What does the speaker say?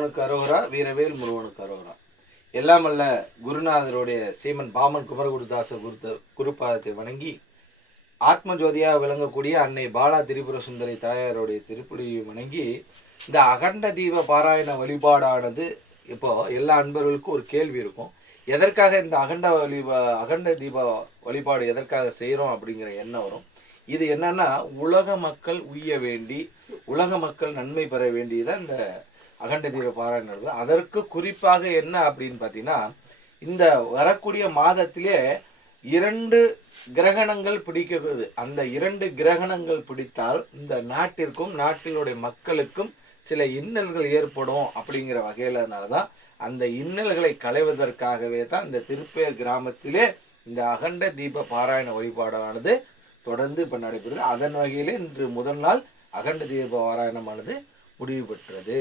அரோகரா, வீரவேல் முருகனுக்கு அரோகரா. எல்லாம் அல்ல குருநாதருடைய சீமன் பாமன் குமரகுருதாசர் குருபாதத்தை வணங்கி ஆத்ம ஜோதியாக விளங்கக்கூடிய அன்னை பாலா திரிபுர சுந்தரி தாயாருடைய திருப்புலியை வணங்கி இந்த அகண்ட தீப பாராயண வழிபாடானது இப்போ எல்லா அன்பர்களுக்கும் ஒரு கேள்வி இருக்கும். எதற்காக இந்த அகண்ட தீப வழிபாடு எதற்காக செய்கிறோம் அப்படிங்கிற எண்ணம் வரும். இது என்னன்னா உலக மக்கள் உய்ய வேண்டி உலக மக்கள் நன்மை பெற வேண்டியதான் இந்த அகண்ட தீப பாராயணம். அதற்கு குறிப்பாக என்ன அப்படின்னு பார்த்தீங்கன்னா இந்த வரக்கூடிய மாதத்திலே 2 கிரகணங்கள் பிடிக்கிறது. அந்த 2 கிரகணங்கள் பிடித்தால் இந்த நாட்டிற்கும் நாட்டினுடைய மக்களுக்கும் சில இன்னல்கள் ஏற்படும் அப்படிங்கிற வகையிலனால தான் அந்த இன்னல்களை களைவதற்காகவே தான் இந்த திருப்பேர் கிராமத்திலே இந்த அகண்ட தீப பாராயண வழிபாடானது தொடர்ந்து இப்போ நடைபெறுது. அதன் வகையிலே இன்று முதல் நாள் அகண்ட தீப பாராயணமானது முடிவு பெற்றது.